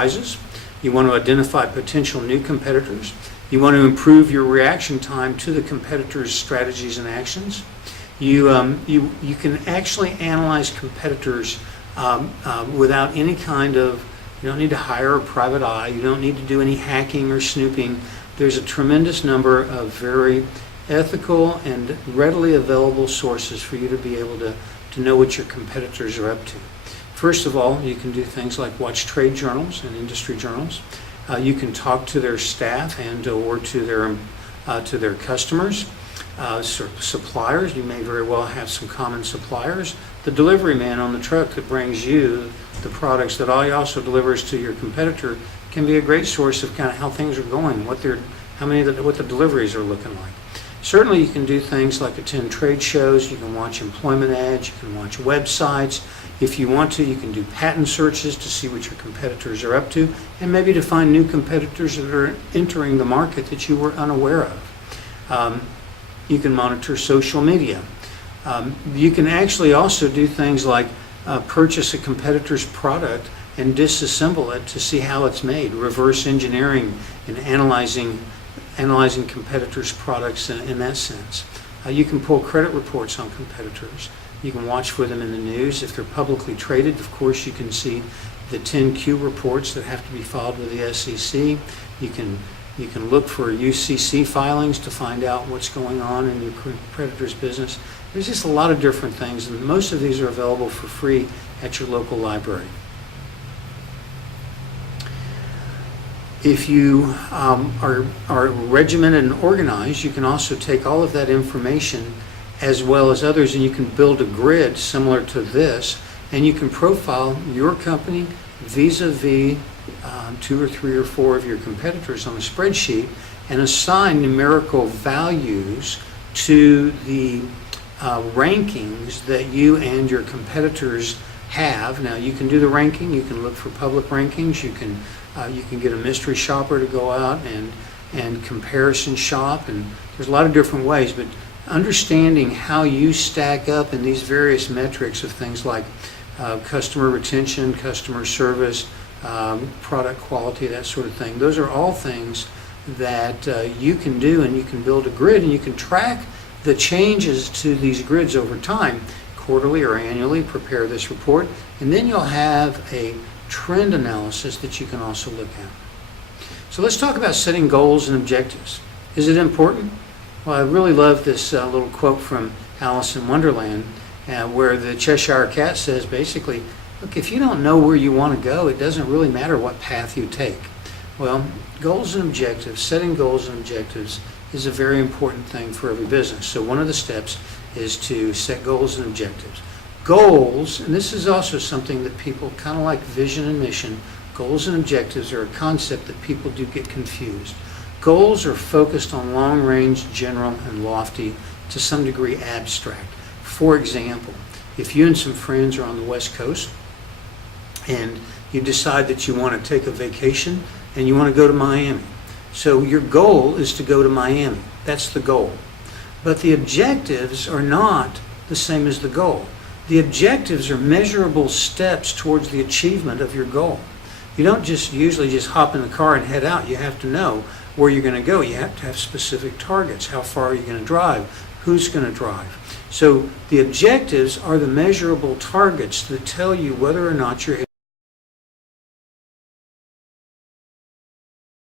rises. You want to identify potential new competitors. You want to improve your reaction time to the competitors' strategies and actions. You can actually analyze competitors without any kind of, you don't need to hire a private eye, you don't need to do any hacking or snooping. There's a tremendous number of very ethical and readily available sources for you to be able to know what your competitors are up to. First of all, you can do things like watch trade journals and industry journals. You can talk to their staff and or to their customers, suppliers. You may very well have some common suppliers. The delivery man on the truck that brings you the products that he also delivers to your competitor can be a great source of kind of how things are going, what the deliveries are looking like. Certainly, you can do things like attend trade shows. You can watch employment ads. You can watch websites. If you want to, you can do patent searches to see what your competitors are up to, and maybe to find new competitors that are entering the market that you were unaware of. You can monitor social media. You can actually also do things like purchase a competitor's product and disassemble it to see how it's made, reverse engineering and analyzing competitors' products in that sense. You can pull credit reports on competitors. You can watch for them in the news. If they're publicly traded, of course, you can see the 10-Q reports that have to be filed with the SEC. You can look for UCC filings to find out what's going on in your competitor's business. There's just a lot of different things, and most of these are available for free at your local library. If you are regimented and organized, you can also take all of that information as well as others, and you can build a grid similar to this, and you can profile your company vis-a-vis 2 or 3 or 4 of your competitors on a spreadsheet and assign numerical values to the rankings that you and your competitors have. Now, you can do the ranking, you can look for public rankings, you can get a mystery shopper to go out and comparison shop, and there's a lot of different ways, but understanding how you stack up in these various metrics of things like customer retention, customer service, product quality, that sort of thing. Those are all things that you can do, and you can build a grid, and you can track the changes to these grids over time, quarterly or annually. Prepare this report, and then you'll have a trend analysis that you can also look at. So let's talk about setting goals and objectives. Is it important? Well, I really love this little quote from Alice in Wonderland where the Cheshire Cat says basically, look, if you don't know where you want to go, it doesn't really matter what path you take. Well, goals and objectives, setting goals and objectives is a very important thing for every business. So one of the steps is to set goals and objectives. Goals, and this is also something that people kind of like vision and mission, goals and objectives are a concept that people do get confused. Goals are focused on long-range, general, and lofty, to some degree abstract. For example, if you and some friends are on the West Coast and you decide that you want to take a vacation and you want to go to Miami. So your goal is to go to Miami. That's the goal. But the objectives are not the same as the goal. The objectives are measurable steps towards the achievement of your goal. You don't usually just hop in the car and head out. You have to know where you're going to go. You have to have specific targets. How far are you going to drive? Who's going to drive? So the objectives are the measurable targets that tell you whether or not you're